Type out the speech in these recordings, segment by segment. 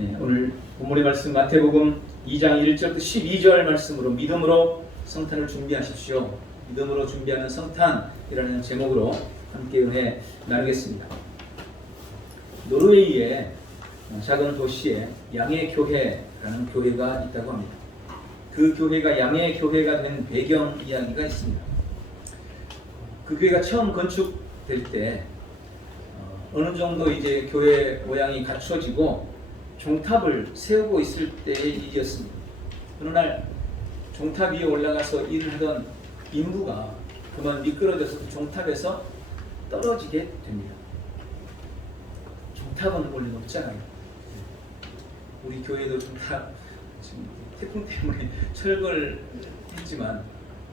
오늘 본문의 말씀 마태복음 2장 1절부터 12절 말씀으로 믿음으로 성탄을 준비하십시오. 믿음으로 준비하는 성탄이라는 제목으로 함께 은혜 나누겠습니다. 노르웨이의 작은 도시에 양의 교회라는 교회가 있다고 합니다. 그 교회가 양의 교회가 된 배경 이야기가 있습니다. 그 교회가 처음 건축될 때 어느 정도 이제 교회 모양이 갖춰지고 종탑을 세우고 있을 때의 일이었습니다. 어느 날 종탑 위에 올라가서 일을 하던 인부가 그만 미끄러져서 종탑에서 떨어지게 됩니다. 종탑은 원래 높잖아요. 우리 교회도 종탑 지금 태풍 때문에 철거를 했지만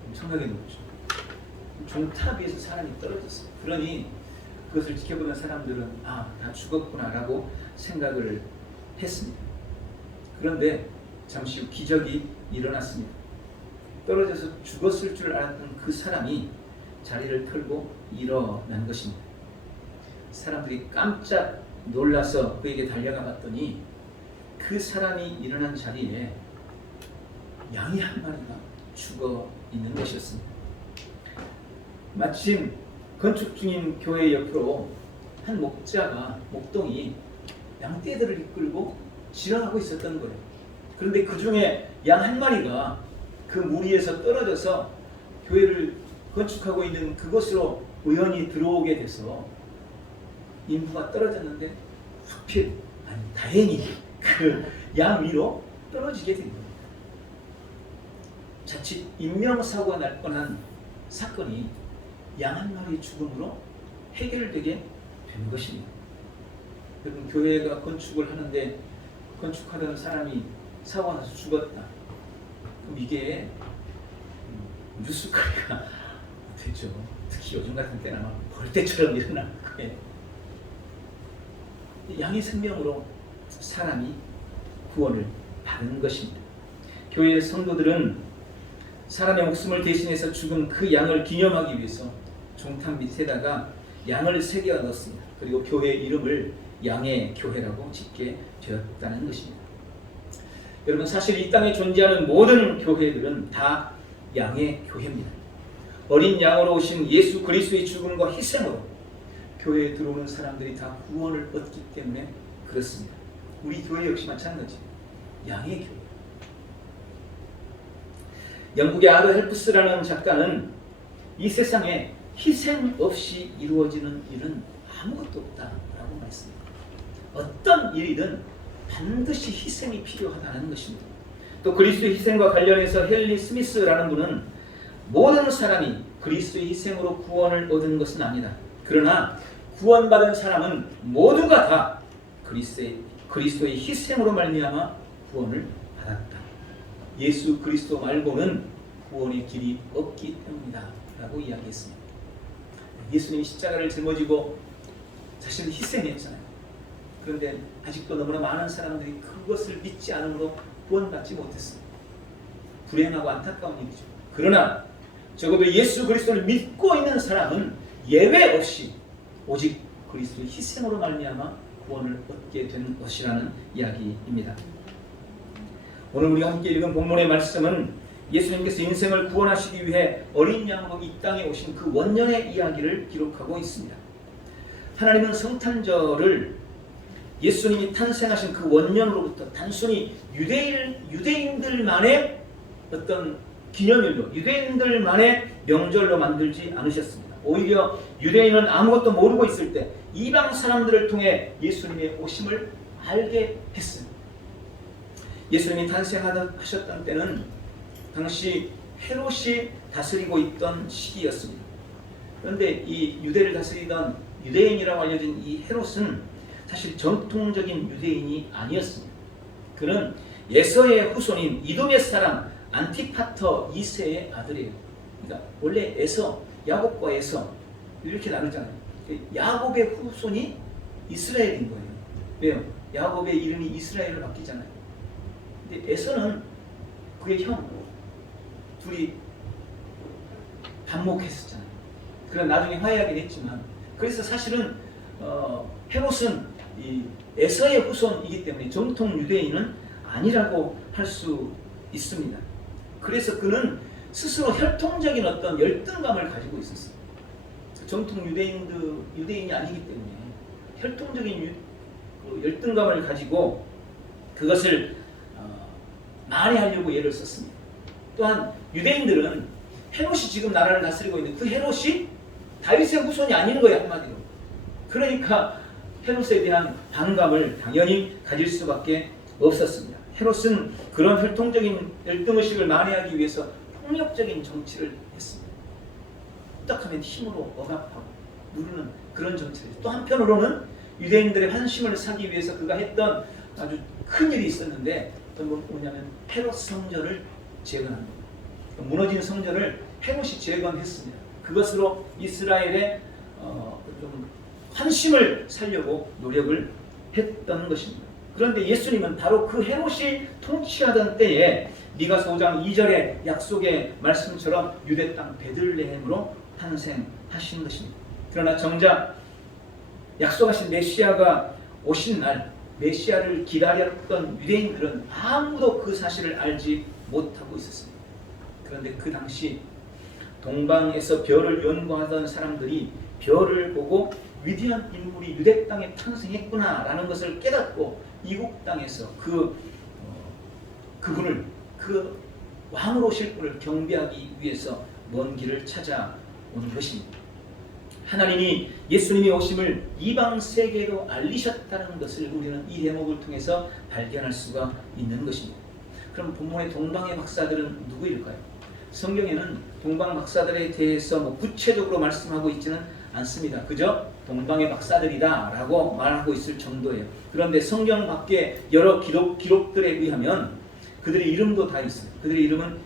엄청나게 높죠. 종탑 위에서 사람이 떨어졌어요. 그러니 그것을 지켜보는 사람들은 다 죽었구나라고 생각을 했습니다. 그런데 잠시 후 기적이 일어났습니다. 떨어져서 죽었을 줄 알았던 그 사람이 자리를 털고 일어난 것입니다. 사람들이 깜짝 놀라서 그에게 달려가 봤더니 그 사람이 일어난 자리에 양이 한 마리가 죽어 있는 것이었습니다. 마침 건축 중인 교회 옆으로 한 목동이 양떼들을 이끌고 지나가고 있었던 거예요. 그런데 그 중에 양 한 마리가 그 무리에서 떨어져서 교회를 건축하고 있는 그곳으로 우연히 들어오게 돼서 인부가 떨어졌는데 하필 다행히 그 양 위로 떨어지게 된 겁니다. 자칫 인명사고가 날 뻔한 사건이 양 한 마리 죽음으로 해결되게 된 것입니다. 여러분, 교회가 건축을 하는데 건축하던 사람이 사고가 나서 죽었다. 그럼 이게 뉴스거리가 됐죠. 특히 요즘 같은 때는 벌떼처럼 일어나는 거예요. 양의 생명으로 사람이 구원을 받은 것입니다. 교회의 성도들은 사람의 목숨을 대신해서 죽은 그 양을 기념하기 위해서 종탑 밑에다가 양을 새겨 넣었습니다. 그리고 교회의 이름을 양의 교회라고 짓게 되었다는 것입니다. 여러분, 사실 이 땅에 존재하는 모든 교회들은 다 양의 교회입니다. 어린 양으로 오신 예수 그리스도의 죽음과 희생으로 교회에 들어오는 사람들이 다 구원을 얻기 때문에 그렇습니다. 우리 교회 역시 마찬가지. 양의 교회. 영국의 아더 헬프스라는 작가는 이 세상에 희생 없이 이루어지는 일은 아무것도 없다라고 말했습니다. 어떤 일이든 반드시 희생이 필요하다는 것입니다. 또 그리스도의 희생과 관련해서 헨리 스미스라는 분은 모든 사람이 그리스도의 희생으로 구원을 얻은 것은 아니다. 그러나 구원받은 사람은 모두가 다 그리스도의 희생으로 말미암아 구원을 받았다. 예수 그리스도 말고는 구원의 길이 없기 때문이다 라고 이야기했습니다. 예수님이 십자가를 짊어지고 자신을 희생했잖아요. 그런데 아직도 너무나 많은 사람들이 그것을 믿지 않음으로 구원받지 못했습니다. 불행하고 안타까운 일이죠. 그러나 적어도 예수 그리스도를 믿고 있는 사람은 예외 없이 오직 그리스도의 희생으로 말미암아 구원을 얻게 된 것이라는 이야기입니다. 오늘 우리가 함께 읽은 본문의 말씀은 예수님께서 인생을 구원하시기 위해 어린 양으로 이 땅에 오신 그 원년의 이야기를 기록하고 있습니다. 하나님은 성탄절을 예수님이 탄생하신 그 원년으로부터 단순히 유대인들만의 어떤 기념일로, 유대인들만의 명절로 만들지 않으셨습니다. 오히려 유대인은 아무것도 모르고 있을 때 이방 사람들을 통해 예수님의 오심을 알게 했습니다. 예수님이 탄생하셨던 때는 당시 헤롯이 다스리고 있던 시기였습니다. 그런데 이 유대를 다스리던 유대인이라고 알려진 이 헤롯은 사실 정통적인 유대인이 아니었습니다. 그는 에서의 후손인 이돔의 사람 안티파터 2세의 아들이에요. 그러니까 원래 에서, 야곱과 에서 이렇게 나누잖아요. 야곱의 후손이 이스라엘인 거예요. 왜요? 야곱의 이름이 이스라엘로 바뀌잖아요. 근데 에서는 그의 형, 둘이 반목했었잖아요. 그럼 나중에 화해하긴 했지만, 그래서 사실은 헤롯은 이 에서의 후손이기 때문에 정통 유대인은 아니라고 할 수 있습니다. 그래서 그는 스스로 혈통적인 어떤 열등감을 가지고 있었어요. 정통 유대인이 아니기 때문에 혈통적인 열등감을 가지고 그것을 만회하려고 예를 썼습니다. 또한 유대인들은 헤롯이 지금 나라를 다스리고 있는 그 헤롯이 다윗의 후손이 아닌 거예요, 한마디로. 그러니까 헤롯에 대한 반감을 당연히 가질 수밖에 없었습니다. 헤롯은 그런 혈통적인 열등의식을 만회하기 위해서 폭력적인 정치를 했습니다. 부탁하면 힘으로 억압하고 누르는 그런 정치를. 또 한편으로는 유대인들의 환심을 사기 위해서 그가 했던 아주 큰 일이 있었는데 그건 뭐냐면 헤롯 성전을 재건합니다. 무너진 성전을 헤롯이 재건했습니다. 그것으로 이스라엘의 좀 환심을 살려고 노력을 했던 것입니다. 그런데 예수님은 바로 그 헤롯이 통치하던 때에 미가서 5장 2절의 약속의 말씀처럼 유대 땅 베들레헴으로 탄생하신 것입니다. 그러나 정작 약속하신 메시아가 오신 날 메시아를 기다렸던 유대인들은 아무도 그 사실을 알지 못하고 있었습니다. 그런데 그 당시 동방에서 별을 연구하던 사람들이 별을 보고 위대한 인물이 유대 땅에 탄생했구나라는 것을 깨닫고 이국 땅에서 그분을 그 왕으로 오실 분을 경배하기 위해서 먼 길을 찾아온 것입니다. 하나님이 예수님의 오심을 이방 세계로 알리셨다는 것을 우리는 이 대목을 통해서 발견할 수가 있는 것입니다. 그럼 본문의 동방의 박사들은 누구일까요? 성경에는 동방 박사들에 대해서 구체적으로 말씀하고 있지는 않습니다. 그저 동방의 박사들이다 라고 말하고 있을 정도예요. 그런데 성경 밖에 여러 기록들에 의하면 그들의 이름도 다 있어요. 그들의 이름은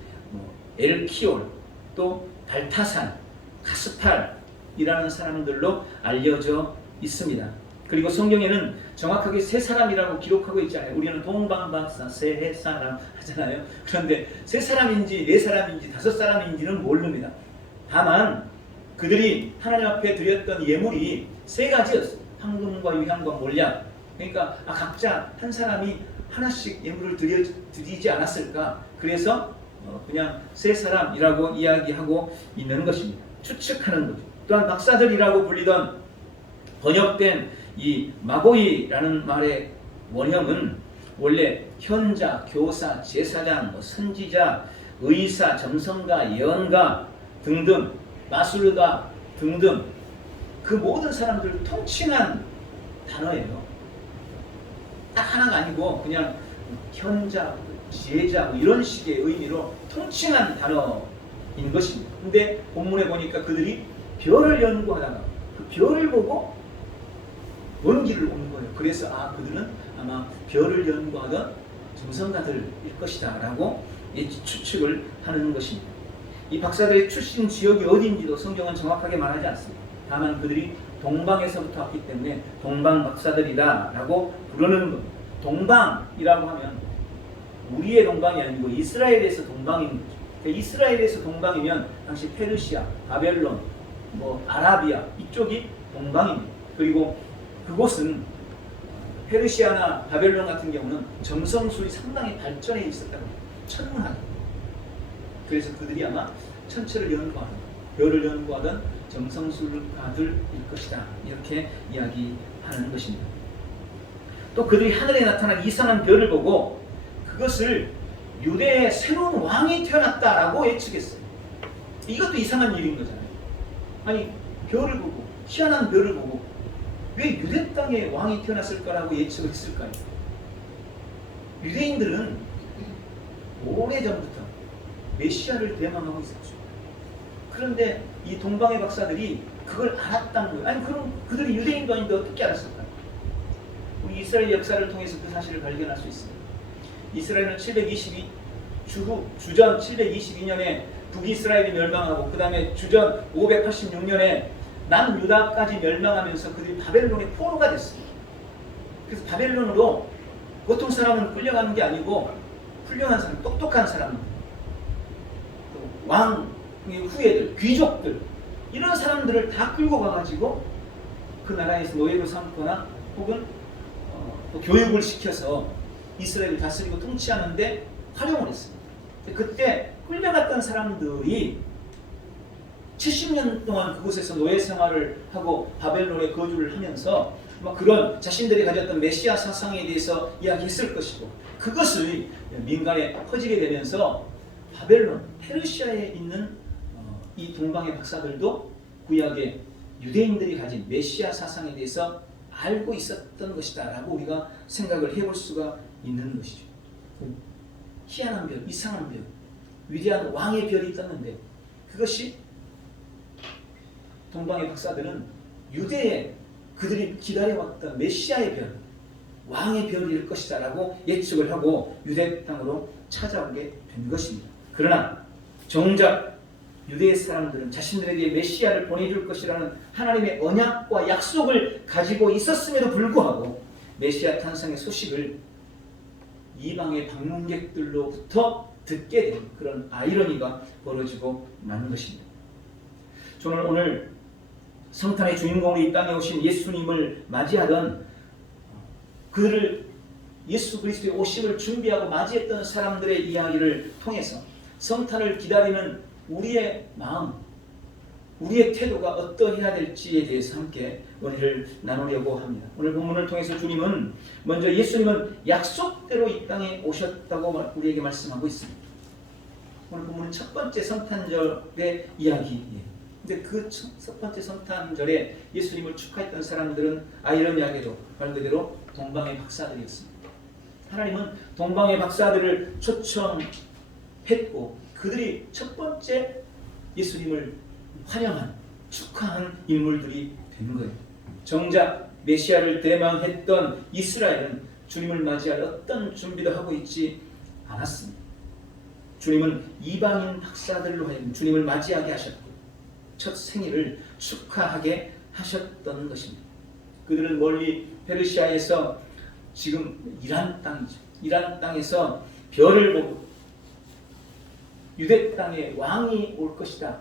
엘키올, 또 발타산, 가스팔이라는 사람들로 알려져 있습니다. 그리고 성경에는 정확하게 세 사람이라고 기록하고 있잖아요. 우리는 동방박사 세 사람 하잖아요. 그런데 세 사람인지 네 사람인지 다섯 사람인지는 모릅니다. 다만 그들이 하나님 앞에 드렸던 예물이 세 가지였어요. 황금과 유향과 몰약. 그러니까 각자 한 사람이 하나씩 예물을 드리지 않았을까. 그래서 그냥 세 사람이라고 이야기하고 있는 것입니다. 추측하는 거죠. 또한 박사들이라고 불리던 번역된 이 마고이라는 말의 원형은 원래 현자, 교사, 제사장, 선지자, 의사, 점성가, 예언가 등등, 마술가 등등 그 모든 사람들을 통칭한 단어예요. 딱 하나가 아니고 그냥 현자, 제자 이런 식의 의미로 통칭한 단어인 것입니다. 근데 본문에 보니까 그들이 별을 연구하다가 그 별을 보고 먼 길을 오는 거예요. 그래서 그들은 아마 별을 연구하던 점성가들일 것이다 라고 추측을 하는 것입니다. 이 박사들의 출신 지역이 어디인지도 성경은 정확하게 말하지 않습니다. 다만 그들이 동방에서부터 왔기 때문에 동방 박사들이다 라고 부르는 겁니다. 동방이라고 하면 우리의 동방이 아니고 이스라엘에서 동방인 거죠. 그러니까 이스라엘에서 동방이면 당시 페르시아, 바벨론, 아라비아 이쪽이 동방입니다. 그리고 그곳은 페르시아나 바벨론 같은 경우는 점성술이 상당히 발전해 있었다고 해요. 천문학. 그래서 그들이 아마 천체를 연구하는, 별을 연구하던 점성술가들일 것이다. 이렇게 이야기하는 것입니다. 또 그들이 하늘에 나타난 이상한 별을 보고 그것을 유대의 새로운 왕이 태어났다라고 예측했어요. 이것도 이상한 일인 거잖아요. 아니 별을 보고 희한한 별을 보고 왜 유대 땅에 왕이 태어났을 거라고 예측을 했을까요? 유대인들은 오래전부터 메시아를 대망하고 있었죠. 그런데 이 동방의 박사들이 그걸 알았다는 거예요. 아니 그럼 그들이 유대인도 아닌데 어떻게 알았을까요? 우리 이스라엘 역사를 통해서 그 사실을 발견할 수 있습니다. 이스라엘은 주전 722년에 북이스라엘이 멸망하고 그 다음에 주전 586년에 남유다까지 멸망하면서 그들이 바벨론의 포로가 됐습니다. 그래서 바벨론으로 보통 사람은 끌려가는 게 아니고 훌륭한 사람, 똑똑한 사람, 왕의 후예들, 귀족들 이런 사람들을 다 끌고 가가지고 그 나라에서 노예로 삼거나 혹은 교육을 시켜서 이스라엘을 다스리고 통치하는데 활용을 했습니다. 그때 끌려갔던 사람들이 70년 동안 그곳에서 노예 생활을 하고 바벨론에 거주를 하면서 그런 자신들이 가졌던 메시아 사상에 대해서 이야기했을 것이고, 그것을 민간에 퍼지게 되면서 바벨론, 페르시아에 있는 이 동방의 박사들도 구약의 유대인들이 가진 메시아 사상에 대해서 알고 있었던 것이다 라고 우리가 생각을 해볼 수가 있는 것이죠. 희한한 별, 이상한 별, 위대한 왕의 별이 떴는데 그것이 동방의 박사들은 유대의 그들이 기다려왔던 메시아의 별, 왕의 별일 것이다 라고 예측을 하고 유대 땅으로 찾아오게 된 것입니다. 그러나 정작 유대의 사람들은 자신들에게 메시아를 보내줄 것이라는 하나님의 언약과 약속을 가지고 있었음에도 불구하고 메시아 탄생의 소식을 이방의 방문객들로부터 듣게 된 그런 아이러니가 벌어지고 만 것입니다. 저는 오늘 성탄의 주인공으로 이 땅에 오신 예수님을 맞이하던 그를 예수 그리스도의 오심을 준비하고 맞이했던 사람들의 이야기를 통해서 성탄을 기다리는 우리의 마음, 우리의 태도가 어떠해야 될지에 대해서 함께 은혜를 나누려고 합니다. 오늘 본문을 통해서 주님은 먼저 예수님은 약속대로 이 땅에 오셨다고 우리에게 말씀하고 있습니다. 오늘 본문은 첫 번째 성탄절의 이야기예요. 근데 그 첫 번째 성탄절에 예수님을 축하했던 사람들은 아이러니하게도 말 그대로 동방의 박사들이었습니다. 하나님은 동방의 박사들을 초청했고 그들이 첫 번째 예수님을 환영한, 축하한 인물들이 된 거예요. 정작 메시아를 대망했던 이스라엘은 주님을 맞이할 어떤 준비도 하고 있지 않았습니다. 주님은 이방인 박사들로 하여금 주님을 맞이하게 하셨고 첫 생일을 축하하게 하셨던 것입니다. 그들은 멀리 페르시아에서 지금 이란 땅이죠. 이란 땅에서 별을 보고 유대 땅에 왕이 올 것이다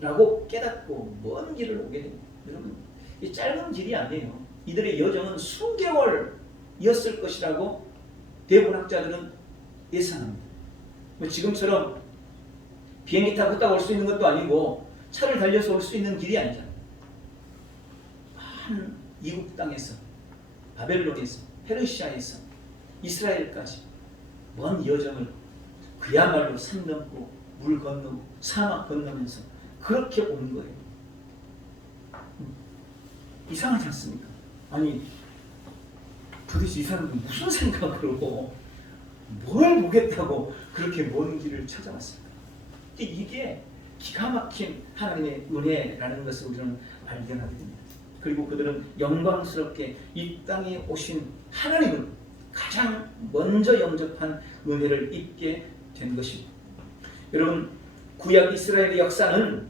라고 깨닫고 먼 길을 오게 됩니다. 여러분, 이 짧은 길이 아니에요. 이들의 여정은 수개월이었을 것이라고 대문학자들은 예상합니다. 지금처럼 비행기 타고 딱 올 수 있는 것도 아니고 차를 달려서 올 수 있는 길이 아니잖아요. 한 이국 땅에서, 바벨론에서, 페르시아에서 이스라엘까지 먼 여정을 그야말로 산 넘고 물 건너고 사막 건너면서 그렇게 온 거예요. 이상하지 않습니까? 아니 도대체 이 사람은 무슨 생각으로 뭘 보겠다고 그렇게 먼 길을 찾아왔을까? 이게 기가 막힌 하나님의 은혜라는 것을 우리는 발견하게 됩니다. 그리고 그들은 영광스럽게 이 땅에 오신 하나님을 가장 먼저 영접한 은혜를 입게 된 것입니다. 여러분, 구약 이스라엘의 역사는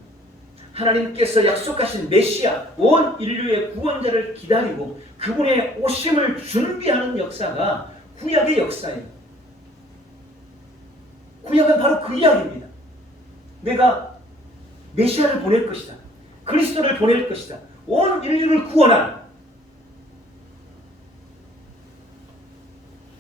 하나님께서 약속하신 메시아, 온 인류의 구원자를 기다리고 그분의 오심을 준비하는 역사가 구약의 역사예요. 구약은 바로 그 이야기입니다. 내가 메시아를 보낼 것이다. 그리스도를 보낼 것이다. 온 인류를 구원하는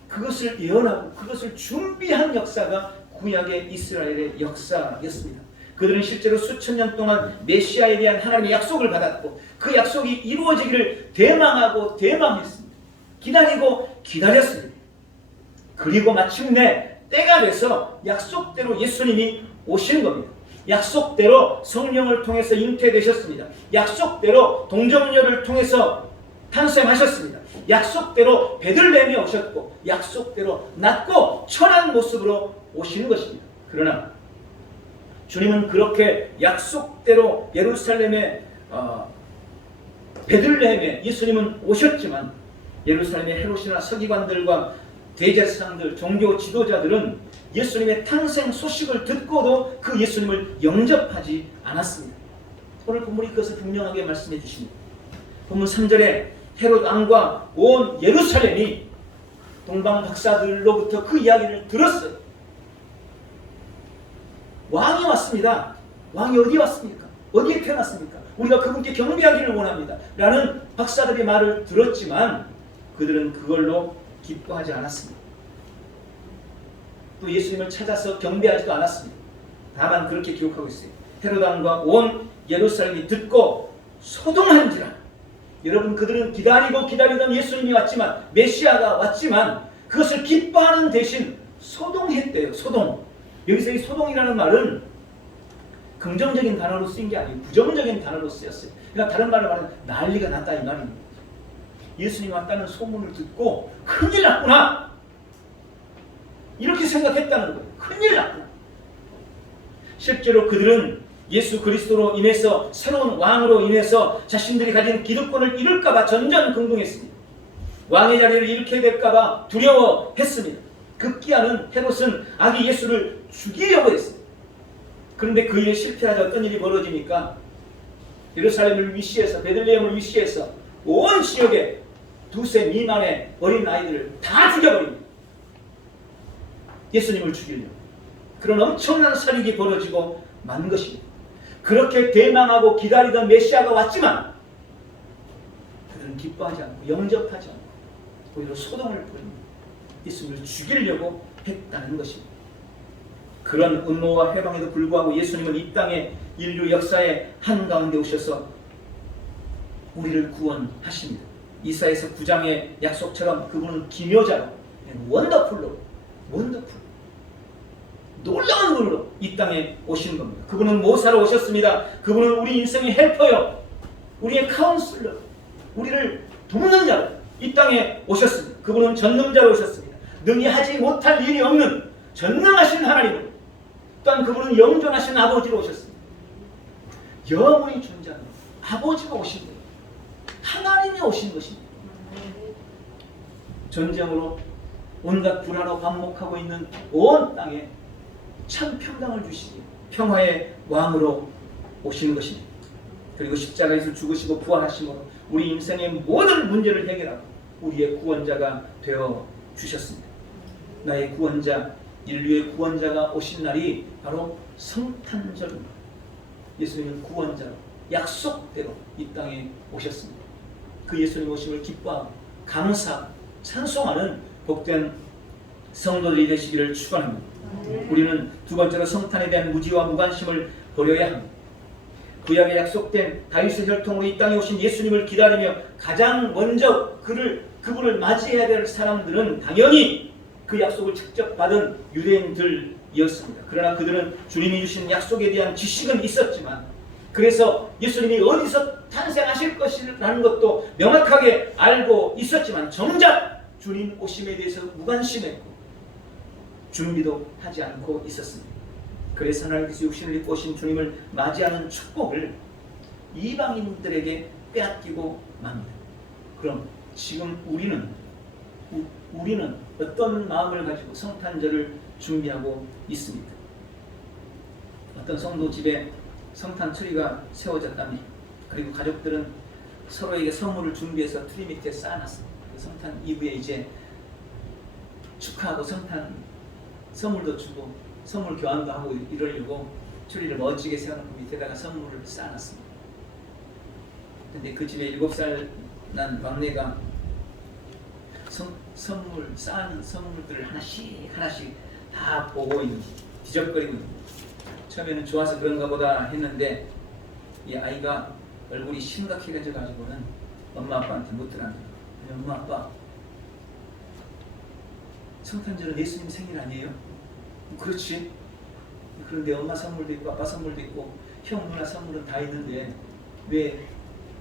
그것을 예언하고 그것을 준비한 역사가 구약의 이스라엘의 역사였습니다. 그들은 실제로 수천 년 동안 메시아에 대한 하나님의 약속을 받았고 그 약속이 이루어지기를 대망하고 대망했습니다. 기다리고 기다렸습니다. 그리고 마침내 때가 돼서 약속대로 예수님이 오신 겁니다. 약속대로 성령을 통해서 잉태되셨습니다. 약속대로 동정녀를 통해서 탄생하셨습니다. 약속대로 베들레헴에 오셨고 약속대로 낮고 천한 모습으로 오시는 것입니다. 그러나 주님은 그렇게 약속대로 예루살렘의 베들레헴에 예수님은 오셨지만 예루살렘의 헤롯이나 서기관들과 대제사장들, 종교 지도자들은 예수님의 탄생 소식을 듣고도 그 예수님을 영접하지 않았습니다. 오늘 본문이 그것을 분명하게 말씀해 주십니다. 본문 3절에 헤롯 왕과 온 예루살렘이 동방 박사들로부터 그 이야기를 들었어요. 왕이 왔습니다. 왕이 어디 왔습니까? 어디에 태어났습니까? 우리가 그분께 경배하기를 원합니다. 라는 박사들의 말을 들었지만 그들은 그걸로 기뻐하지 않았습니다. 또 예수님을 찾아서 경배하지도 않았습니다. 다만 그렇게 기록하고 있어요. 헤롯 왕과 온 예루살렘이 듣고 소동한지라. 여러분, 그들은 기다리던 예수님이 왔지만, 메시아가 왔지만 그것을 기뻐하는 대신 소동했대요. 소동. 여기서 이 소동이라는 말은 긍정적인 단어로 쓰인 게 아니고 부정적인 단어로 쓰였어요. 그러니까 다른 말로 말하면 난리가 났다 이 말입니다. 예수님이 왔다는 소문을 듣고 큰일 났구나 이렇게 생각했다는 거예요. 큰일 났구나. 실제로 그들은 예수 그리스도로 인해서, 새로운 왕으로 인해서 자신들이 가진 기득권을 잃을까봐 전전긍긍했습니다. 왕의 자리를 잃게 될까봐 두려워했습니다. 급기야는 헤롯은 아기 예수를 죽이려고 했습니다. 그런데 그 일에 실패하자 어떤 일이 벌어지니까 예루살렘을 위시해서, 베들레헴을 위시해서 온 지역에 2세 미만의 어린 아이들을 다 죽여버립니다. 예수님을 죽이려고. 그런 엄청난 사륙이 벌어지고 만 것입니다. 그렇게 대망하고 기다리던 메시아가 왔지만 그들은 기뻐하지 않고 영접하지 않고 오히려 소동을 벌입니다. 예수님을 죽이려고 했다는 것입니다. 그런 음모와 해방에도 불구하고 예수님은 이 땅의 인류 역사의 한가운데 오셔서 우리를 구원하십니다. 이사야서 9장의 약속처럼 그분은 기묘자로, 원더풀로, 놀라운 분으로 이 땅에 오신 겁니다. 그분은 모사로 오셨습니다. 그분은 우리 인생의 헬퍼요, 우리의 카운슬러, 우리를 돕는 자로 이 땅에 오셨습니다. 그분은 전능자로 오셨습니다. 능히 하지 못할 일이 없는 전능하신 하나님을, 또한 그분은 영존하신 아버지로 오셨습니다. 영원히 존재하는 아버지가 오신 거예요. 하나님이 오신 것입니다. 전쟁으로 온갖 불화로 반목하고 있는 온 땅에 참 평강을 주시니 평화의 왕으로 오시는 것입니다. 그리고 십자가에서 죽으시고 부활하심으로 우리 인생의 모든 문제를 해결하고 우리의 구원자가 되어 주셨습니다. 나의 구원자, 인류의 구원자가 오신 날이 바로 성탄절입니다. 예수님은 구원자로 약속대로 이 땅에 오셨습니다. 그 예수님 오심을 기뻐하고 감사, 찬송하는 복된 성도들이 되시기를 축원합니다. 우리는 두 번째로 성탄에 대한 무지와 무관심을 버려야 합니다. 구약에 약속된 다윗의 혈통으로 이 땅에 오신 예수님을 기다리며 가장 먼저 그분을 맞이해야 될 사람들은 당연히 그 약속을 직접 받은 유대인들이었습니다. 그러나 그들은 주님이 주신 약속에 대한 지식은 있었지만, 그래서 예수님이 어디서 탄생하실 것이라는 것도 명확하게 알고 있었지만 정작 주님 오심에 대해서 무관심했고 준비도 하지 않고 있었습니다. 그래서 하나님께서 육신을 입고 오신 주님을 맞이하는 축복을 이방인들에게 빼앗기고 맙니다. 그럼 지금 우리는 어떤 마음을 가지고 성탄절을 준비하고 있습니까? 어떤 성도 집에 성탄 트리가 세워졌답니다. 그리고 가족들은 서로에게 선물을 준비해서 트리 밑에 쌓아놨습니다. 성탄 이브에 이제 축하하고 성탄 선물도 주고 선물 교환도 하고 이러려고 트리를 멋지게 세워놓고 밑에다가 선물을 쌓아놨습니다. 근데 그 집에 7살 난 막내가 선물 쌓아놓은 선물들을 하나씩 다 보고 있는, 뒤적거리고 있는. 처음에는 좋아서 그런가 보다 했는데 이 아이가 얼굴이 심각해져가지고는 엄마 아빠한테 묻더랍니다. 엄마 아빠, 성탄절은 예수님 생일 아니에요? 그렇지. 그런데 엄마 선물도 있고 아빠 선물도 있고 형 누나 선물은 다 있는데 왜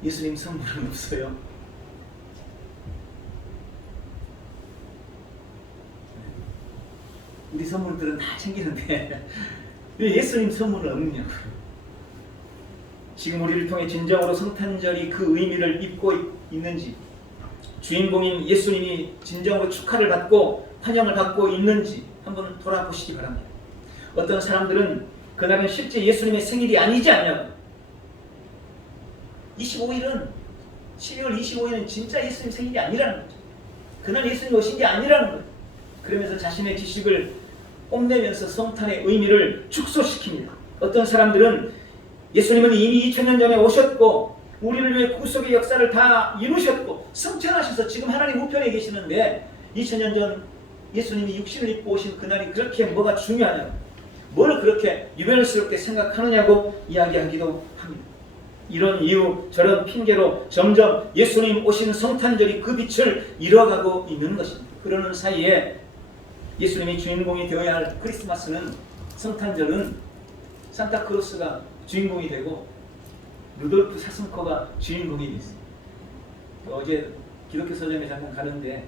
예수님 선물은 없어요? 우리 선물들은 다 챙기는데 왜 예수님 선물은 없느냐고요. 지금 우리를 통해 진정으로 성탄절이 그 의미를 입고 있는지, 주인공인 예수님이 진정으로 축하를 받고 환영을 받고 있는지 한번 돌아보시기 바랍니다. 어떤 사람들은 그날은 실제 예수님의 생일이 아니지 않냐고, 12월 25일은 진짜 예수님 생일이 아니라는 거죠. 그날 예수님 오신 게 아니라는 거예요. 그러면서 자신의 지식을 뽐내면서 성탄의 의미를 축소시킵니다. 어떤 사람들은 예수님은 이미 2000년 전에 오셨고 우리를 위해 구속의 역사를 다 이루셨고 승천하셔서 지금 하나님 우편에 계시는데 2000년 전 예수님이 육신을 입고 오신 그날이 그렇게 뭐가 중요하냐고, 뭘 그렇게 유별스럽게 생각하느냐고 이야기하기도 합니다. 이런 이유 저런 핑계로 점점 예수님 오시는 성탄절이 그 빛을 잃어가고 있는 것입니다. 그러는 사이에 예수님이 주인공이 되어야 할 크리스마스는, 성탄절은 산타크로스가 주인공이 되고 루돌프 사슴코가 주인공이 됐어요. 어제 기독교 서점에 잠깐 가는데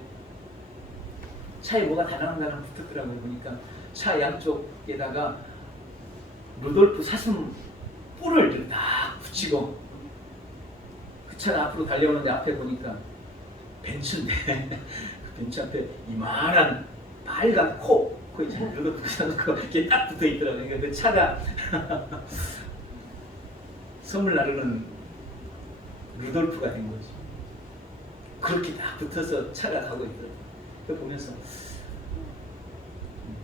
차에 뭐가 다랑다랑 붙었더라고요. 보니까 차 양쪽에다가 루돌프 사슴 뿔을 딱 붙이고, 그 차가 앞으로 달려오는데 앞에 보니까 벤츠인데 그 벤츠 앞에 이만한 빨간 코에 루돌프 사슴코가 이렇게 딱 붙어 있더라고요. 그러니까 그 차가 선물 나르는 루돌프가 된 거지. 그렇게 딱 붙어서 차가 가고 있더라고요. 그걸 보면서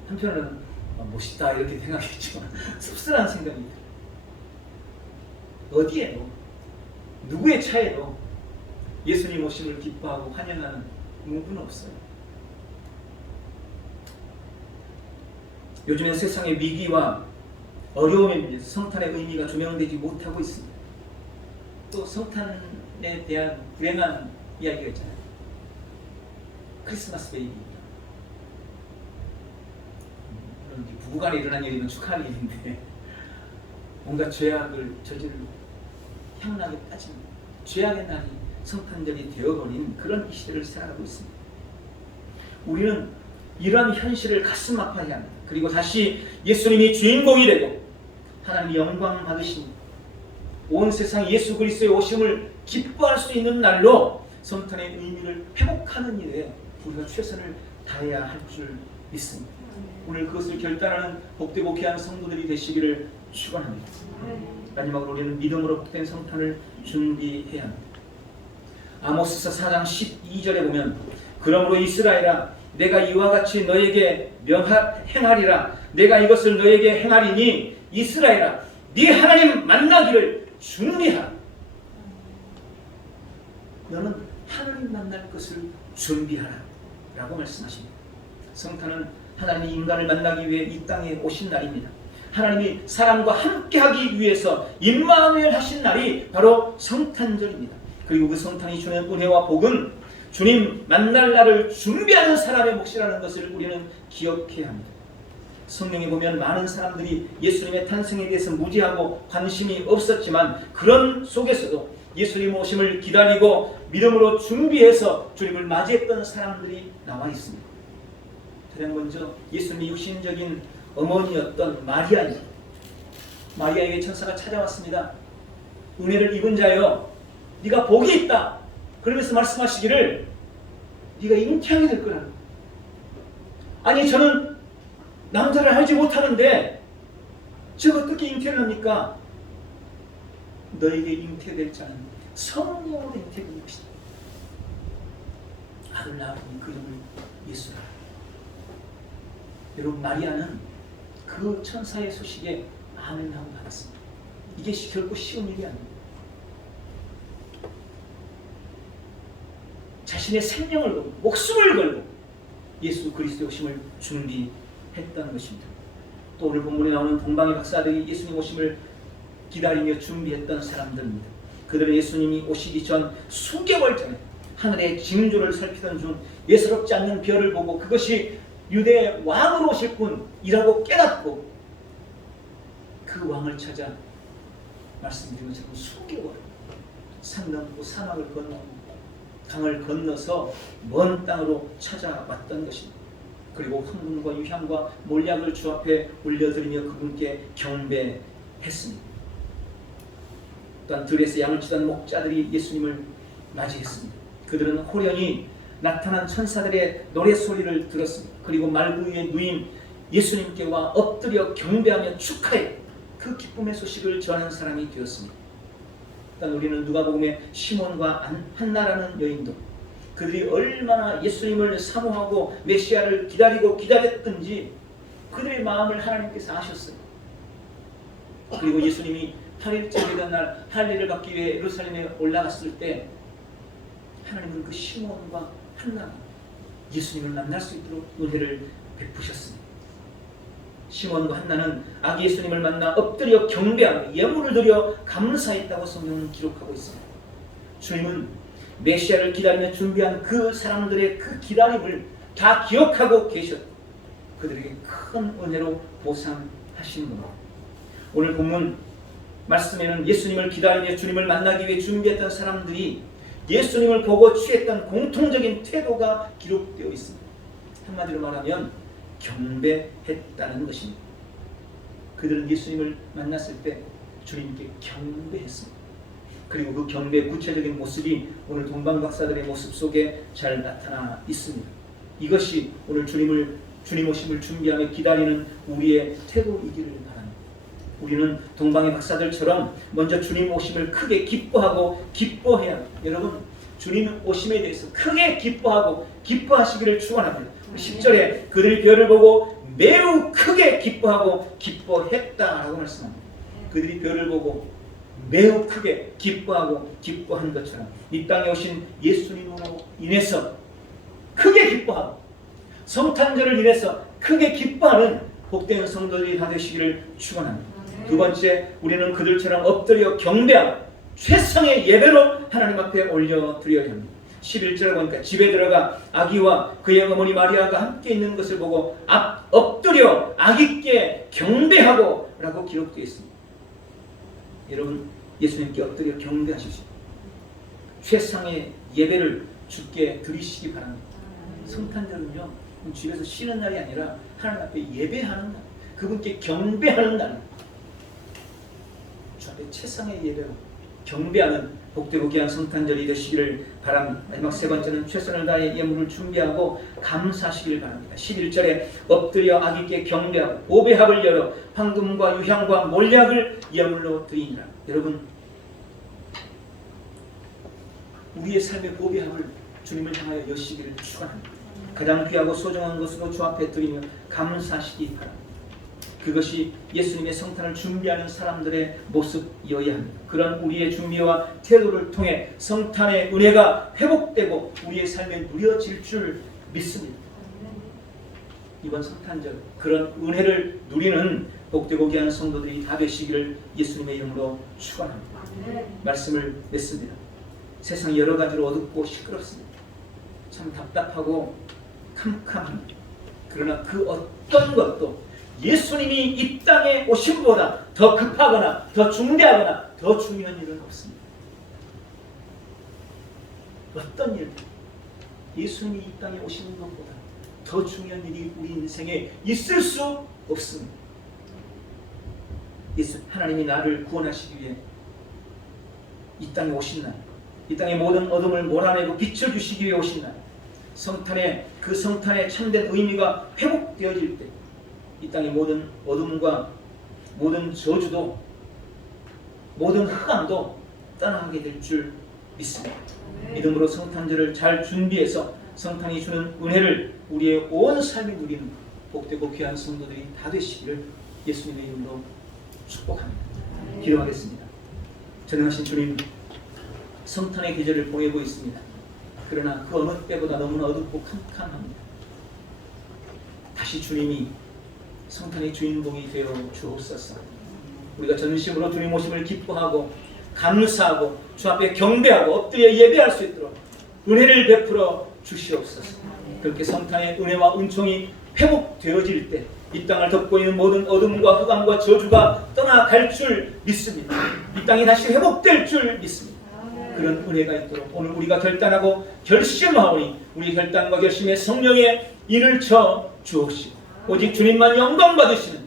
한편으로는 멋있다 이렇게 생각했지만 씁쓸한 생각이 들어요. 어디에도, 누구의 차에도 예수님 오심을 기뻐하고 환영하는 누구는 없어요. 요즘엔 세상의 위기와 어려움에 비해서 성탄의 의미가 조명되지 못하고 있습니다. 또 성탄에 대한 불행한 이야기가 있잖아요. 크리스마스 베이비. 물론 부부간에 일어난 일이면 축하할 일인데 뭔가 죄악을 저지르고 향락에 빠진 죄악의 날이 성탄절이 되어버린 그런 이 시대를 살아가고 있습니다. 우리는 이러한 현실을 가슴 아파해야 합니다. 그리고 다시 예수님이 주인공이 되고 하나님의 영광 받으신 온 세상 예수 그리스도의 오심을 기뻐할 수 있는 날로 성탄의 의미를 회복하는 일에 우리가 최선을 다해야 할 줄 믿습니다. 오늘 그것을 결단하는 복되고 귀한 성도들이 되시기를 축원합니다. 마지막으로 우리는 믿음으로 복된 성탄을 준비해야 합니다. 아모스서 4장 12절에 보면 그러므로 이스라엘아 내가 이와 같이 너에게 행하리라. 내가 이것을 너에게 행하리니 이스라엘아 네 하나님 만나기를 준비하라. 너는 하나님 만날 것을 준비하라 라고 말씀하십니다. 성탄은 하나님이 인간을 만나기 위해 이 땅에 오신 날입니다. 하나님이 사람과 함께하기 위해서 임마누엘 하신 날이 바로 성탄절입니다. 그리고 그 성탄이 주는 은혜와 복은 주님 만날 날을 준비하는 사람의 몫이라는 것을 우리는 기억해야 합니다. 성경에 보면 많은 사람들이 예수님의 탄생에 대해서 무지하고 관심이 없었지만 그런 속에서도 예수님 오심을 기다리고 믿음으로 준비해서 주님을 맞이했던 사람들이 나와 있습니다. 가장 먼저 예수님의 육신적인 어머니였던 마리아입니다. 마리아에게 천사가 찾아왔습니다. 은혜를 입은 자여 네가 복이 있다. 그러면서 말씀하시기를 네가 잉태하게 될 거라는. 아니 저는 남자를 알지 못하는데 제가 어떻게 잉태를 합니까? 너에게 잉태될 자는 성령으로 잉태될 것이다. 아들 낳으니 그 이름을 예수라. 여러분 마리아는 그 천사의 소식에 아멘하고 받았습니다. 이게 결코 쉬운 일이 아닙니다. 자신의 생명을 걸고 목숨을 걸고 예수 그리스도의 오심을 준비했다는 것입니다. 또 오늘 본문에 나오는 동방의 박사들이 예수님 오심을 기다리며 준비했던 사람들입니다. 그들은 예수님이 오시기 전 수개월 전에 하늘의 징조를 살피던 중 예사롭지 않는 별을 보고 그것이 유대의 왕으로 오실 분이라고 깨닫고 그 왕을 찾아 말씀드린 것처럼 수개월 산 넘고 사막을 건너고 강을 건너서 먼 땅으로 찾아왔던 것입니다. 그리고 흥분과 유향과 몰약을 주 앞에 올려드리며 그분께 경배했습니다. 또한 들에서 양을 치던 목자들이 예수님을 맞이했습니다. 그들은 호련히 나타난 천사들의 노래소리를 들었습니다. 그리고 말구 위에 누인 예수님께 와 엎드려 경배하며 축하해 그 기쁨의 소식을 전하는 사람이 되었습니다. 또한 우리는 누가복음의 시몬과 한나라는 여인도 그들이 얼마나 예수님을 사모하고 메시아를 기다렸든지 그들의 마음을 하나님께서 아셨어요. 그리고 예수님이 8일째 되던 날 할례를 받기 위해 예루살렘에 올라갔을 때 하나님은 그 시몬과 한나가 예수님을 만날 수 있도록 은혜를 베푸셨습니다. 시몬과 한나는 아기 예수님을 만나 엎드려 경배하며 예물을 드려 감사했다고 성경은 기록하고 있습니다. 주님은 메시아를 기다리며 준비한 그 사람들의 그 기다림을 다 기억하고 계셨고 그들에게 큰 은혜로 보상하신 겁니다. 오늘 본문 말씀에는 예수님을 기다리며 주님을 만나기 위해 준비했던 사람들이 예수님을 보고 취했던 공통적인 태도가 기록되어 있습니다. 한마디로 말하면 경배했다는 것입니다. 그들은 예수님을 만났을 때 주님께 경배했습니다. 그리고 그 경배의 구체적인 모습이 오늘 동방박사들의 모습 속에 잘 나타나 있습니다. 이것이 오늘 주님 오심을 준비하며 기다리는 우리의 태도이기를 바랍니다. 우리는 동방의 박사들처럼 먼저 주님 오심을 크게 기뻐하고 기뻐해야 합니다. 여러분, 주님 오심에 대해서 크게 기뻐하고 기뻐하시기를 축원합니다. 10절에 그들이 별을 보고 매우 크게 기뻐하고 기뻐했다라고 말씀합니다. 그들이 별을 보고 매우 크게 기뻐하고 기뻐한 것처럼 이 땅에 오신 예수님으로 인해서 크게 기뻐하고 성탄절을 인해서 크게 기뻐하는 복된 성도들이 다 되시기를 축원합니다. 두 번째, 우리는 그들처럼 엎드려 경배하고 최상의 예배로 하나님 앞에 올려드려야 합니다. 11절에 보니까 집에 들어가 아기와 그의 어머니 마리아가 함께 있는 것을 보고 엎드려 아기께 경배하고 라고 기록되어 있습니다. 여러분, 예수님께 엎드려 경배하십시오. 최상의 예배를 주께 드리시기 바랍니다. 성탄절은요, 집에서 쉬는 날이 아니라 하나님 앞에 예배하는 날, 그분께 경배하는 날, 주 앞에 최상의 예배로 경배하는 복되고 귀한 성탄절이 되시기를 바랍니다. 마지막 세 번째는 최선을 다해 예물을 준비하고 감사하시기를 바랍니다. 11절에 엎드려 아기께 경배하고 보배합을 열어 황금과 유향과 몰약을 예물로 드리니라. 여러분, 우리의 삶의 보배합을 주님을 향하여 여시기를 축원합니다. 가장 귀하고 소중한 것으로 주 앞에 드리며 감사하시기 바랍니다. 그것이 예수님의 성탄을 준비하는 사람들의 모습이어야 합니다. 그런 우리의 준비와 태도를 통해 성탄의 은혜가 회복되고 우리의 삶에 누려질 줄 믿습니다. 이번 성탄절 그런 은혜를 누리는 복되고 귀한 성도들이 다 되시기를 예수님의 이름으로 축원합니다. 말씀을 맺습니다. 세상이 여러 가지로 어둡고 시끄럽습니다. 참 답답하고 캄캄합니다. 그러나 그 어떤 것도 예수님이 이 땅에 오심보다 더 급하거나 더 중대하거나 더 중요한 일은 없습니다. 어떤 일도 예수님이 이 땅에 오시는 것보다 더 중요한 일이 우리 인생에 있을 수 없습니다. 하나님이 나를 구원하시기 위해 이 땅에 오신 날, 이 땅의 모든 어둠을 몰아내고 빛을 주시기 위해 오신 날, 그 성탄의 참된 의미가 회복되어질 때 이 땅의 모든 어둠과 모든 저주도 모든 흑암도 떠나게 될 줄 믿습니다. 믿음으로 성탄절을 잘 준비해서 성탄이 주는 은혜를 우리의 온 삶에 누리는 복되고 귀한 성도들이 다 되시기를 예수님의 이름으로 축복합니다. 기도하겠습니다. 전능하신 주님, 성탄의 계절을 보내고 있습니다. 그러나 그 어느 때보다 너무나 어둡고 캄캄합니다. 다시 주님이 성탄의 주인공이 되어 주옵소서. 우리가 전심으로 주님 오심을 기뻐하고 감사하고 주 앞에 경배하고 엎드려 예배할 수 있도록 은혜를 베풀어 주시옵소서. 그렇게 성탄의 은혜와 은총이 회복되어질 때 이 땅을 덮고 있는 모든 어둠과 흑암과 저주가 떠나갈 줄 믿습니다. 이 땅이 다시 회복될 줄 믿습니다. 그런 은혜가 있도록 오늘 우리가 결단하고 결심하오니 우리 결단과 결심에 성령의 인을 쳐 주옵시고 오직 주님만 영광 받으시는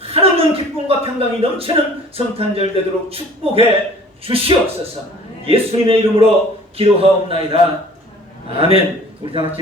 한없는 기쁨과 평강이 넘치는 성탄절 되도록 축복해 주시옵소서. 예수님의 이름으로 기도하옵나이다. 아멘. 우리 다 같이